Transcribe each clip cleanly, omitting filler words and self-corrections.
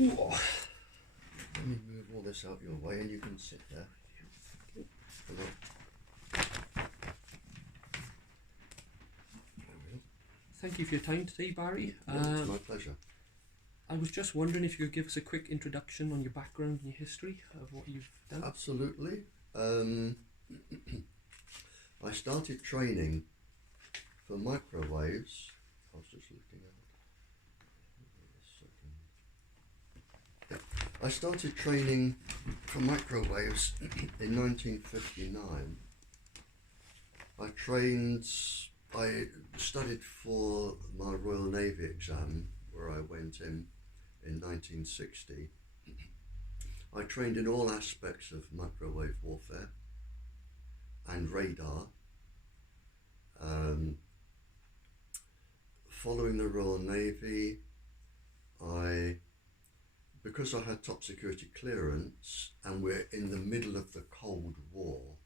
Ooh. Let me move all this out your way and you can sit there. Hello. Thank you for your time today, Barry. It's my pleasure. I was just wondering if you could give us a quick introduction on your background and your history of what you've done. Absolutely. I started training for microwaves. I was just looking at it. I started training for microwaves in 1959. I studied for my Royal Navy exam, where I went in 1960. I trained in all aspects of microwave warfare and radar. Following the Royal Navy, because I had top security clearance and we're in the middle of the Cold War,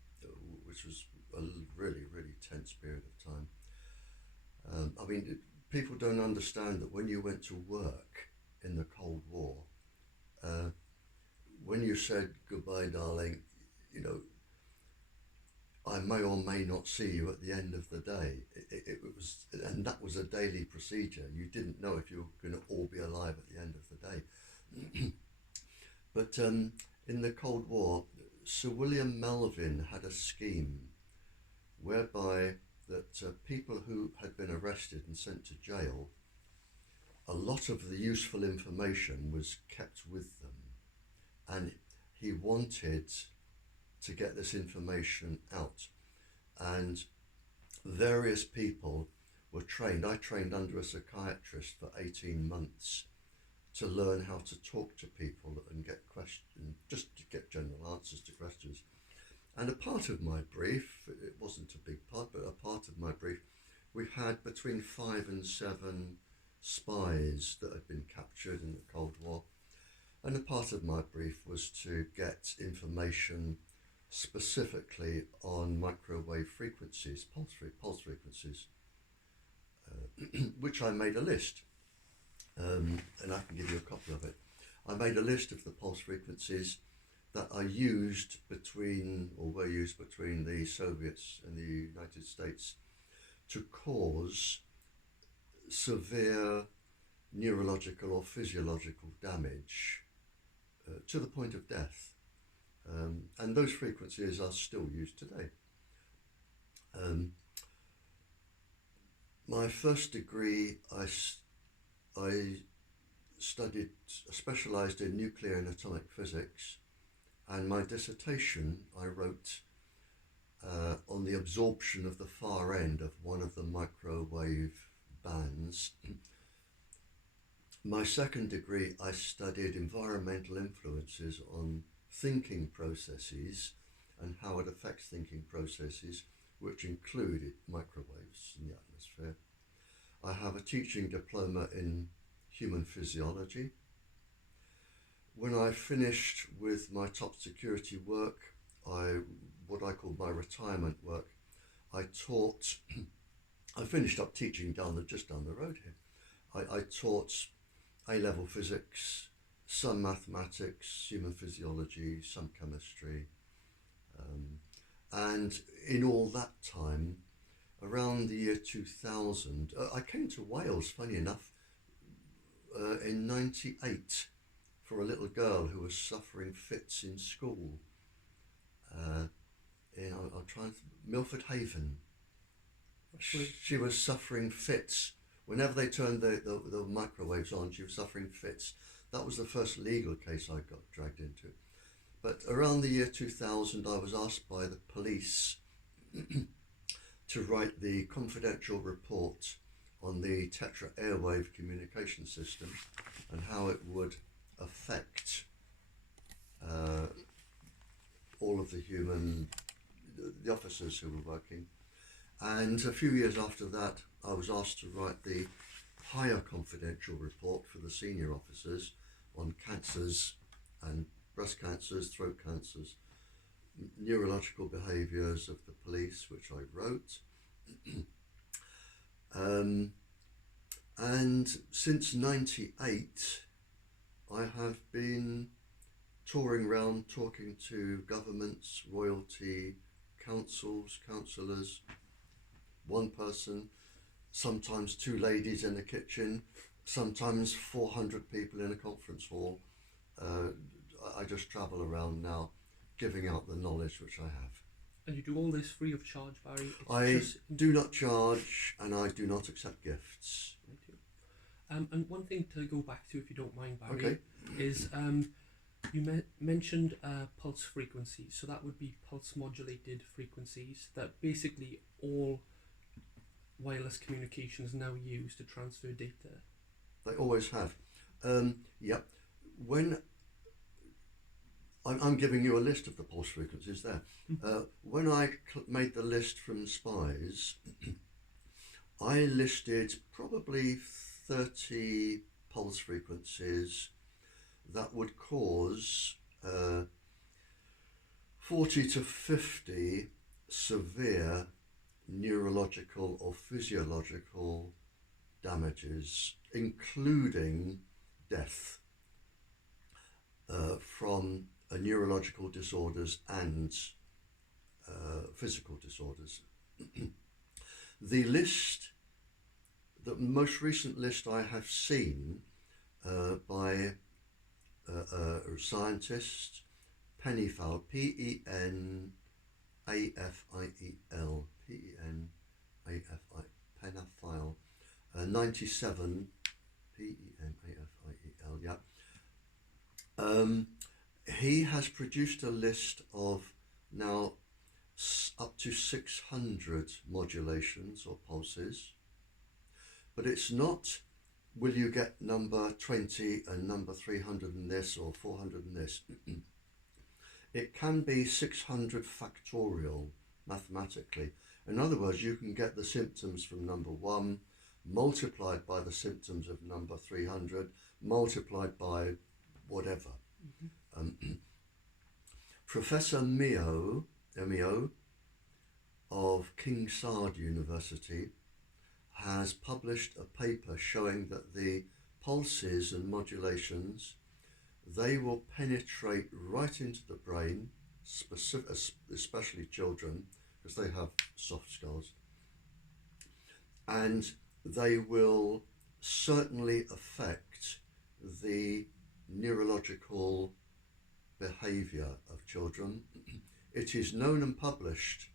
which was a really, really tense period of time. People don't understand that when you went to work in the Cold War, when you said goodbye, darling, I may or may not see you at the end of the day. And that was a daily procedure. You didn't know if you were going to all be alive at the end of the day. But in the Cold War, Sir William Melvin had a scheme whereby that people who had been arrested and sent to jail, a lot of the useful information was kept with them, and he wanted to get this information out, and various people were trained. I trained under a psychiatrist for 18 months to learn how to talk to people and get questions, just to get general answers to questions. And a part of my brief, it wasn't a big part, but a part of my brief, we had between 5 and 7 spies that had been captured in the Cold War. And a part of my brief was to get information specifically on microwave frequencies, pulse frequencies, which I made a list. And I can give you a copy of it. I made a list of the pulse frequencies that are used were used between the Soviets and the United States to cause severe neurological or physiological damage to the point of death. And those frequencies are still used today. My first degree, I specialised in nuclear and atomic physics, and my dissertation I wrote on the absorption of the far end of one of the microwave bands. My second degree, I studied environmental influences on thinking processes and how it affects thinking processes, which included microwaves in the atmosphere. I have a teaching diploma in human physiology. When I finished with my top security work, what I call my retirement work, I finished up teaching just down the road here. I taught A-level physics, some mathematics, human physiology, some chemistry. And in all that time, around the year 2000, I came to Wales, funny enough, in 98 for a little girl who was suffering fits in school. Milford Haven. She was suffering fits. Whenever they turned the microwaves on, she was suffering fits. That was the first legal case I got dragged into. But around the year 2000, I was asked by the police to write the confidential report on the Tetra airwave communication system and how it would affect all of the officers who were working. And a few years after that, I was asked to write the higher confidential report for the senior officers on cancers and breast cancers, throat cancers, neurological behaviours of the police, which I wrote. And since 98, I have been touring around talking to governments, royalty, councils, councillors, one person, sometimes two ladies in the kitchen, sometimes 400 people in a conference hall. Uh, I just travel around now giving out the knowledge which I have. And you do all this free of charge, Barry? I do not charge, and I do not accept gifts. I do. And one thing to go back to, if you don't mind, Barry, Okay. is you mentioned pulse frequencies. So that would be pulse modulated frequencies that basically all wireless communications now use to transfer data. They always have. Yep. When I'm giving you a list of the pulse frequencies there. When I made the list from spies, I listed probably 30 pulse frequencies that would cause 40 to 50 severe neurological or physiological damages, including death from neurological disorders and physical disorders. The most recent list I have seen by a scientist, Pennyfiel, Penaffiel, Penaffiel, 97, Penaffiel, yeah. He has produced a list of now up to 600 modulations or pulses, but it's not will you get number 20 and number 300 in this or 400 in this. It can be 600 factorial mathematically. In other words, you can get the symptoms from number 1 multiplied by the symptoms of number 300 multiplied by whatever. Professor Mio of King Saud University has published a paper showing that the pulses and modulations, they will penetrate right into the brain, especially children, because they have soft skulls, and they will certainly affect the neurological behaviour of children. It is known and published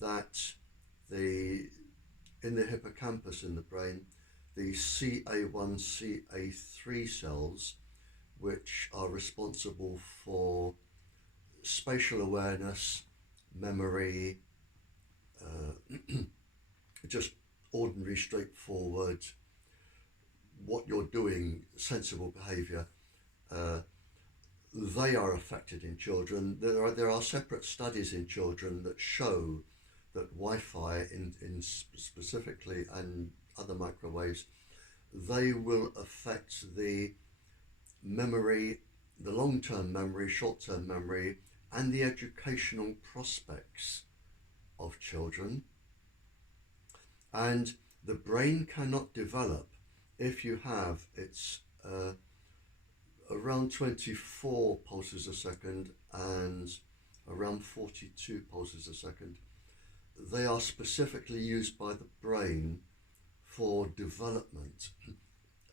that in the hippocampus in the brain, the CA1, CA3 cells, which are responsible for spatial awareness, memory, just ordinary, straightforward, what you're doing, sensible behaviour, they are affected in children. There are separate studies in children that show that Wi-Fi in specifically and other microwaves, they will affect the memory, the long-term memory, short-term memory, and the educational prospects of children. And the brain cannot develop if you have around 24 pulses a second and around 42 pulses a second. They are specifically used by the brain for development.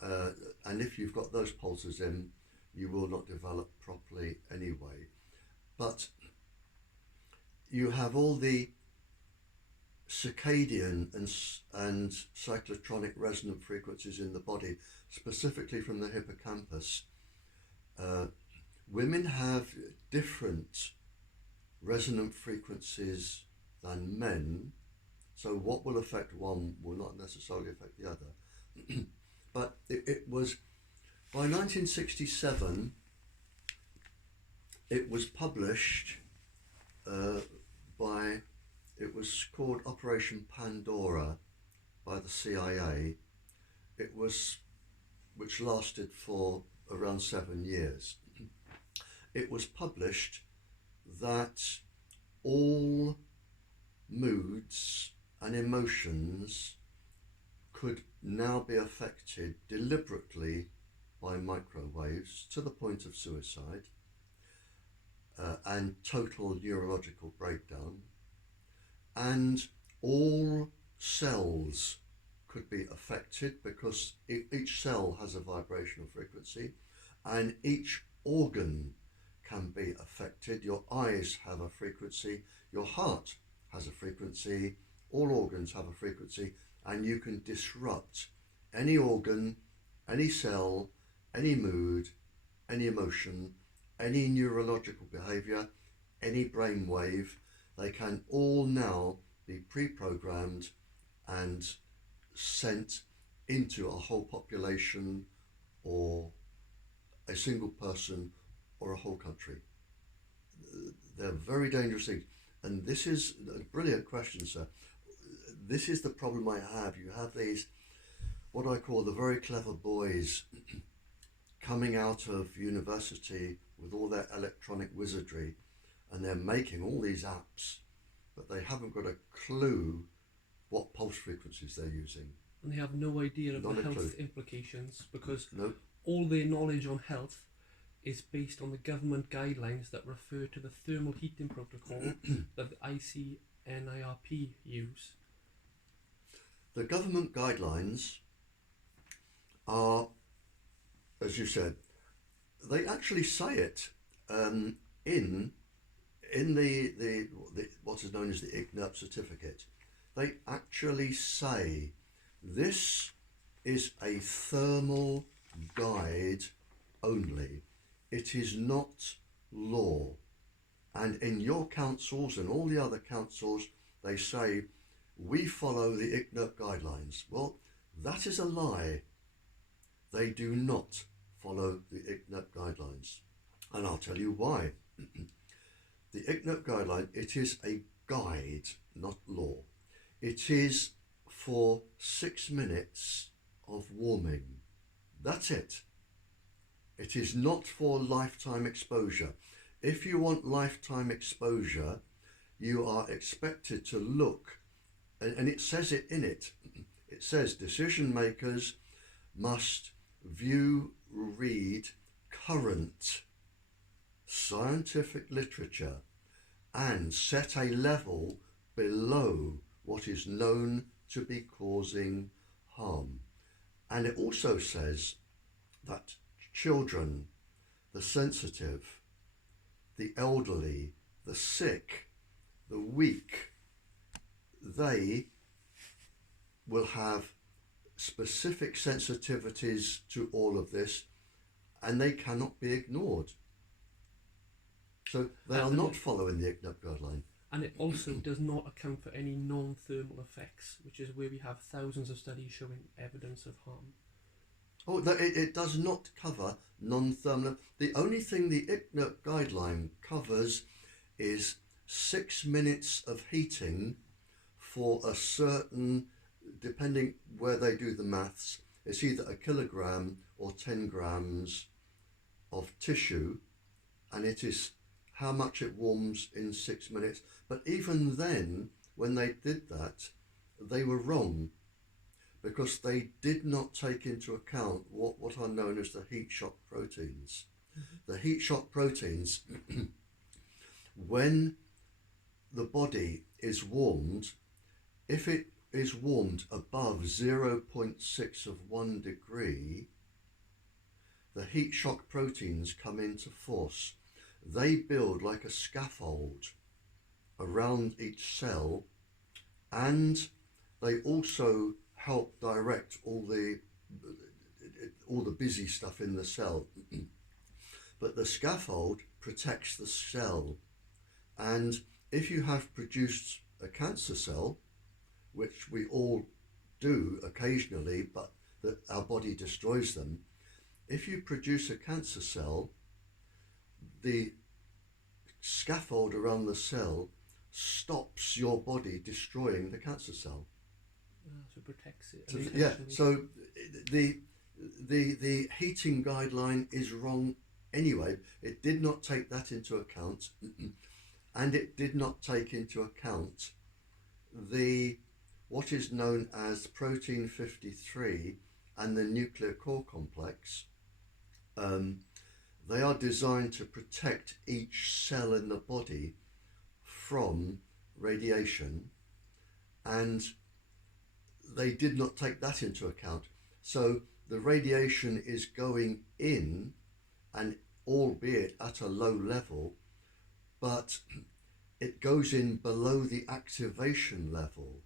And if you've got those pulses in, you will not develop properly anyway. But you have all the circadian and cyclotronic resonant frequencies in the body, specifically from the hippocampus. Women have different resonant frequencies than men, so what will affect one will not necessarily affect the other. But it was by 1967 it was published it was called Operation Pandora by the CIA. Which lasted for around 7 years. It was published that all moods and emotions could now be affected deliberately by microwaves to the point of suicide and total neurological breakdown, and all cells could be affected because each cell has a vibrational frequency, and each organ can be affected. Your eyes have a frequency, your heart has a frequency, all organs have a frequency, and you can disrupt any organ, any cell, any mood, any emotion, any neurological behavior, any brain wave. They can all now be pre-programmed and sent into a whole population or a single person or a whole country. They're very dangerous things. And this is a brilliant question, sir. This is the problem I have. You have these, what I call the very clever boys coming out of university with all their electronic wizardry, and they're making all these apps, but they haven't got a clue what pulse frequencies they're using. And they have no idea of Not the a health clue. implications, because No, all their knowledge on health is based on the government guidelines that refer to the thermal heating protocol that the ICNIRP use. the government guidelines are, as you said, they actually say it in the what is known as the ICNIRP certificate. They actually say this is a thermal guide only. It is not law. And in your councils and all the other councils, they say, we follow the ICNIRP guidelines. Well, that is a lie. They do not follow the ICNIRP guidelines. And I'll tell you why. The ICNIRP guideline, it is a guide, not law. It is for 6 minutes of warming. That's it. It is not for lifetime exposure. If you want lifetime exposure, you are expected to look, and it says it in it. It says decision makers must view, read current scientific literature and set a level below what is known to be causing harm. And it also says that children, the sensitive, the elderly, the sick, the weak, they will have specific sensitivities to all of this, and they cannot be ignored. So they are not following the ICNIRP guideline. And it also does not account for any non-thermal effects, which is where we have thousands of studies showing evidence of harm. Oh, it does not cover non-thermal. The only thing the ICNIRP guideline covers is 6 minutes of heating for a certain, depending where they do the maths, it's either a kilogram or 10 grams of tissue, and it is how much it warms in 6 minutes. But even then, when they did that, they were wrong, because they did not take into account what are known as the heat shock proteins. Mm-hmm. The heat shock proteins, when the body is warmed, if it is warmed above 0.6 of 1 degree, the heat shock proteins come into force. They build like a scaffold around each cell, and they also help direct all the busy stuff in the cell. But the scaffold protects the cell, and if you have produced a cancer cell, which we all do occasionally, but that our body destroys them, if you produce a cancer cell, the scaffold around the cell stops your body destroying the cancer cell. So it protects it. So, yeah, so the heating guideline is wrong anyway. It did not take that into account, and it did not take into account what is known as protein 53 and the nuclear core complex, They are designed to protect each cell in the body from radiation, and they did not take that into account. So the radiation is going in, and albeit at a low level, but it goes in below the activation level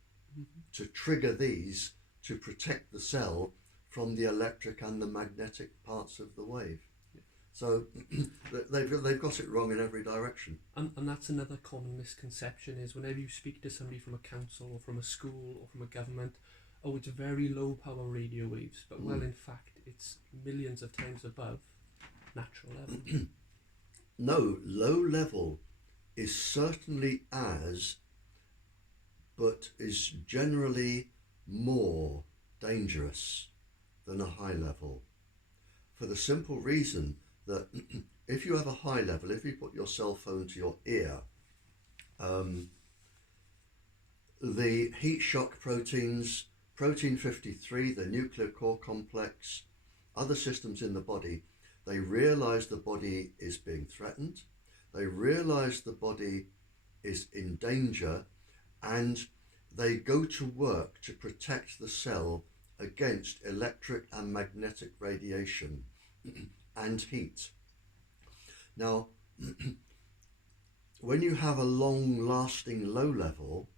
to trigger these to protect the cell from the electric and the magnetic parts of the wave. So they've got it wrong in every direction. And that's another common misconception, is whenever you speak to somebody from a council or from a school or from a government, oh, it's very low power radio waves, but well, in fact, it's millions of times above natural level. No, low level is certainly as, but is generally more dangerous than a high level, for the simple reason that if you have a high level, if you put your cell phone to your ear, the heat shock proteins, protein 53, the nuclear core complex, other systems in the body, they realize the body is being threatened, they realize the body is in danger, and they go to work to protect the cell against electric and magnetic radiation and heat. Now, when you have a long-lasting low level,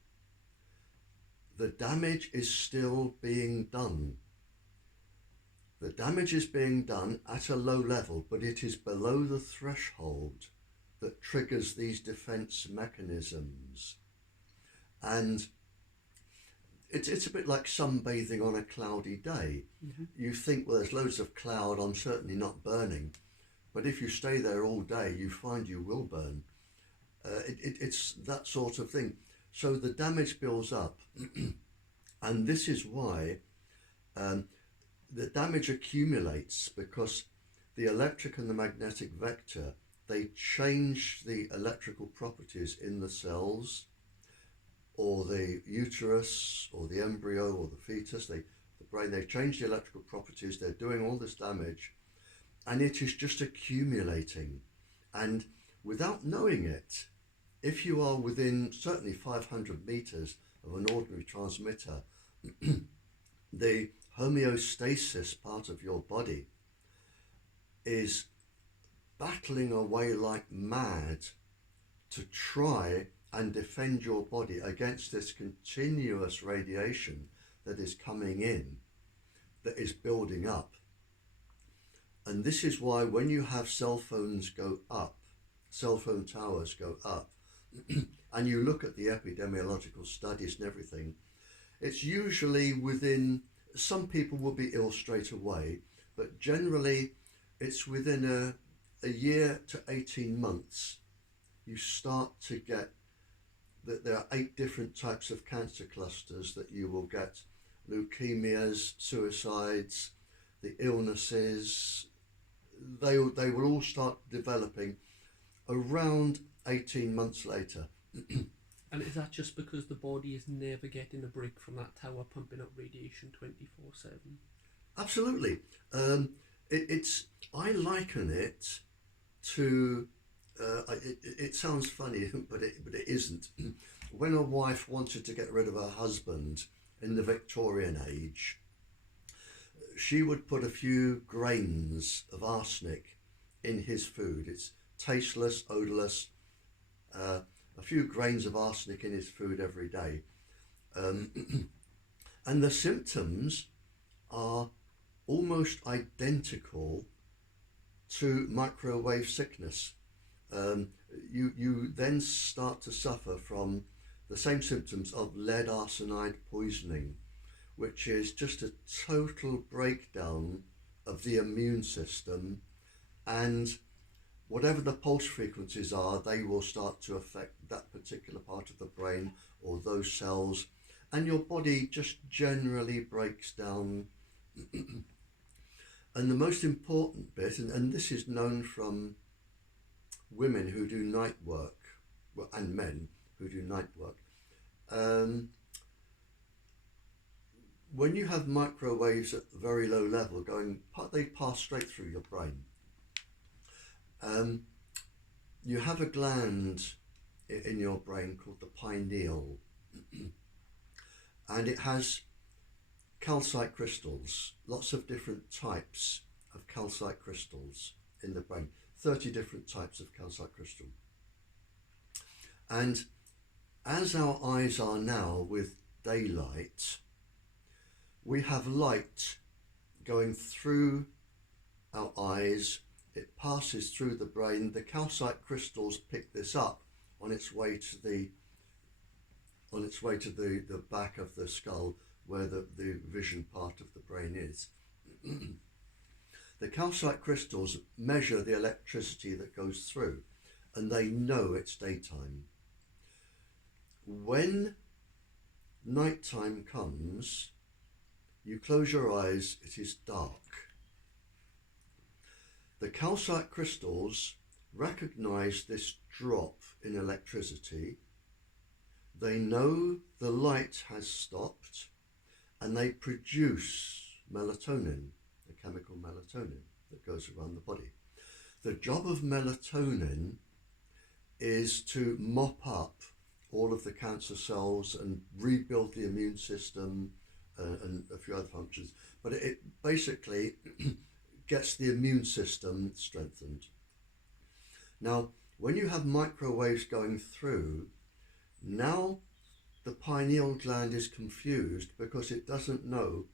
the damage is still being done. The damage is being done at a low level, but it is below the threshold that triggers these defense mechanisms. And it's a bit like sunbathing on a cloudy day. You think, well, there's loads of cloud, I'm certainly not burning. But if you stay there all day, you find you will burn. It's that sort of thing. So the damage builds up. And this is why the damage accumulates, because the electric and the magnetic vector, they change the electrical properties in the cells, or the uterus, or the embryo, or the fetus, the brain. They change the electrical properties, they're doing all this damage, and it is just accumulating. And without knowing it, if you are within certainly 500 meters of an ordinary transmitter, the homeostasis part of your body is battling away like mad to try and defend your body against this continuous radiation that is coming in, that is building up. And this is why when you have cell phones go up, cell phone towers go up, and you look at the epidemiological studies and everything, it's usually within, some people will be ill straight away, but generally it's within a year to 18 months, you start to get that there are 8 different types of cancer clusters that you will get: leukemias, suicides, the illnesses. They will all start developing around 18 months later. And is that just because the body is never getting a break from that tower pumping up radiation 24/7? Absolutely. I liken it to, it sounds funny, but it isn't. When a wife wanted to get rid of her husband in the Victorian age, she would put a few grains of arsenic in his food. It's tasteless, odorless, a few grains of arsenic in his food every day. And the symptoms are almost identical to microwave sickness. You then start to suffer from the same symptoms of lead arsenide poisoning, which is just a total breakdown of the immune system, and whatever the pulse frequencies are, they will start to affect that particular part of the brain or those cells, and your body just generally breaks down. And the most important bit, and this is known from women who do night work, well, and men who do night work, when you have microwaves at very low level going, they pass straight through your brain. You have a gland in your brain called the pineal, and it has calcite crystals, lots of different types of calcite crystals in the brain, 30 different types of calcite crystal. And as our eyes are now with daylight, we have light going through our eyes. It passes through the brain. The calcite crystals pick this up on its way to the back of the skull, where the vision part of the brain is. The calcite crystals measure the electricity that goes through, and they know it's daytime. When nighttime comes, you close your eyes, it is dark. The calcite crystals recognize this drop in electricity. They know the light has stopped, and they produce melatonin, the chemical melatonin that goes around the body. The job of melatonin is to mop up all of the cancer cells and rebuild the immune system and a few other functions, but it basically gets the immune system strengthened. Now, when you have microwaves going through, now the pineal gland is confused because it doesn't know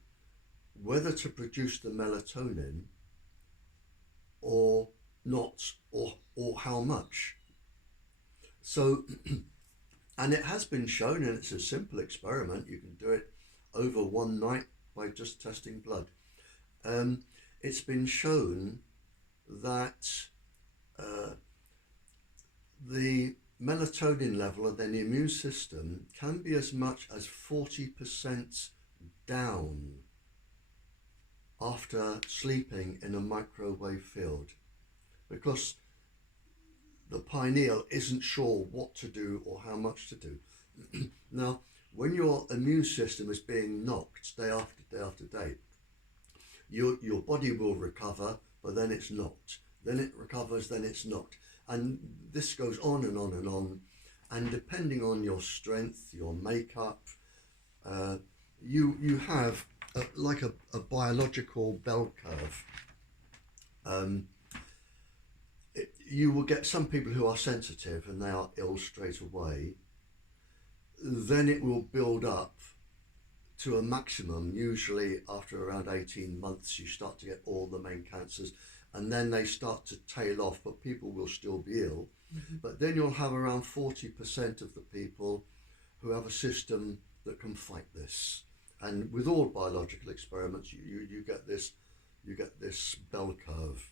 whether to produce the melatonin or not, or how much. So, and it has been shown, and it's a simple experiment, you can do it over one night by just testing blood. It's been shown that the melatonin level and then the immune system can be as much as 40% down after sleeping in a microwave field, because the pineal isn't sure what to do or how much to do. Now, when your immune system is being knocked day after day, your body will recover, but then it's knocked. Then it recovers, then it's knocked. And this goes on and on and on. And depending on your strength, your makeup, you have like a biological bell curve. You will get some people who are sensitive and they are ill straight away. Then it will build up to a maximum. Usually after around 18 months you start to get all the main cancers, and then they start to tail off, but people will still be ill. Mm-hmm. But then you'll have around 40% of the people who have a system that can fight this. And with all biological experiments, you get this bell curve.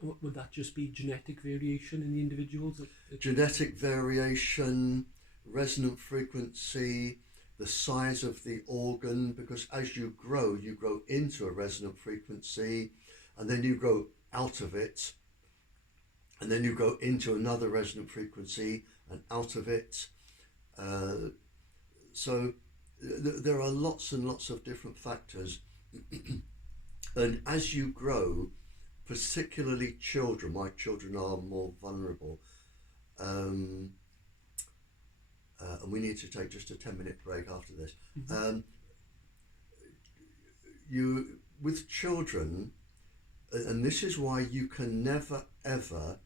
Would that just be genetic variation in the individuals? Genetic variation, resonant frequency, the size of the organ, because as you grow into a resonant frequency, and then you grow out of it, and then you go into another resonant frequency and out of it. So there are lots and lots of different factors. And as you grow, particularly children, my children are more vulnerable. And we need to take just a 10-minute break after this. Mm-hmm. With children, and this is why you can never ever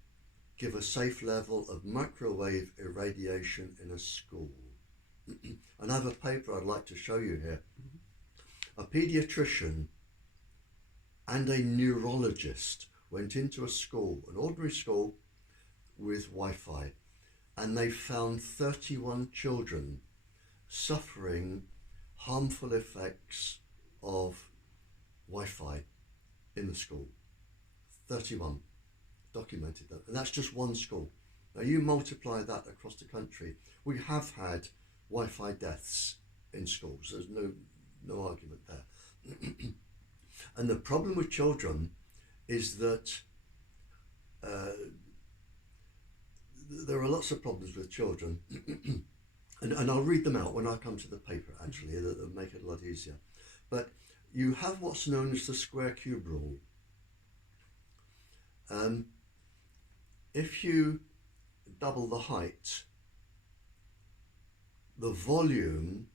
give a safe level of microwave irradiation in a school. And I have a paper I'd like to show you here. Mm-hmm. A paediatrician and a neurologist went into a school, an ordinary school with Wi-Fi, and they found 31 children suffering harmful effects of Wi-Fi in the school. 31 documented that, and that's just one school. Now you multiply that across the country, we have had Wi-Fi deaths in schools. There's no argument there. And the problem with children is that there are lots of problems with children, and I'll read them out when I come to the paper, actually, that'll make it a lot easier. But you have what's known as the square cube rule. if you double the height, the volume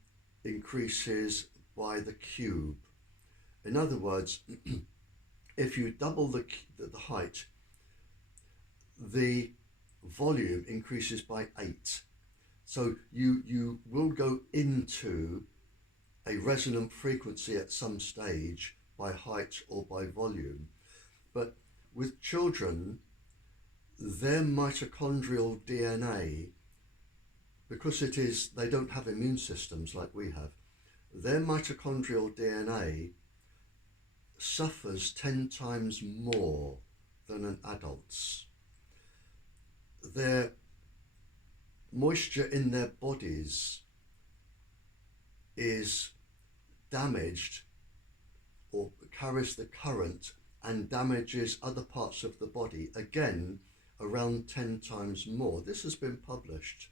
increases by the cube. In other words, if you double the height, the volume increases by 8. So you will go into a resonant frequency at some stage by height or by volume. But with children, their mitochondrial DNA, because they don't have immune systems like we have, their mitochondrial DNA suffers 10 times more than an adult's. Their moisture in their bodies is damaged or carries the current and damages other parts of the body, again around 10 times more. This has been published.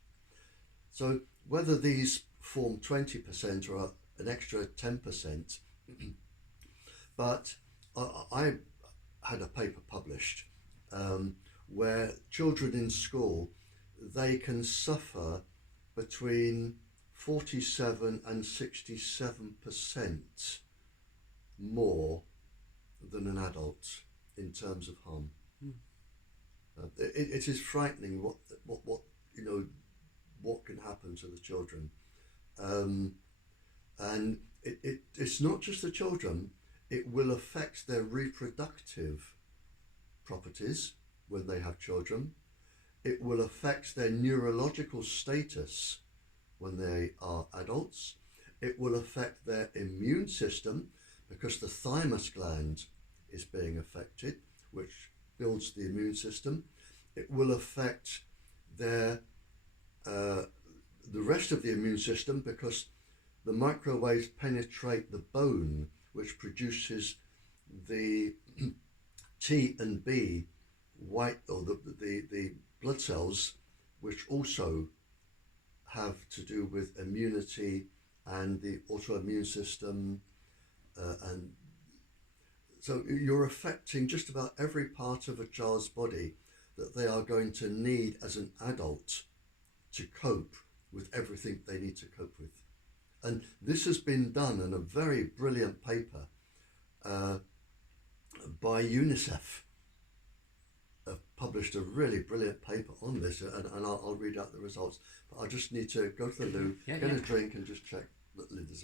So whether these form 20% or an extra 10%, but I had a paper published where children in school, they can suffer between 47 and 67% more than an adult in terms of harm. It is frightening what can happen to the children, and it's not just the children. It will affect their reproductive properties when they have children. It will affect their neurological status when they are adults. It will affect their immune system because the thymus gland is being affected, which builds the immune system. It will affect their the rest of the immune system because the microwaves penetrate the bone, which produces the T and B white, or the blood cells, which also have to do with immunity and the autoimmune system, and so you're affecting just about every part of a child's body that they are going to need as an adult to cope with everything they need to cope with. And this has been done in a very brilliant paper by UNICEF. Published a really brilliant paper on this, and I'll read out the results. But I just need to go to the loo, get a drink, and just check that the lid is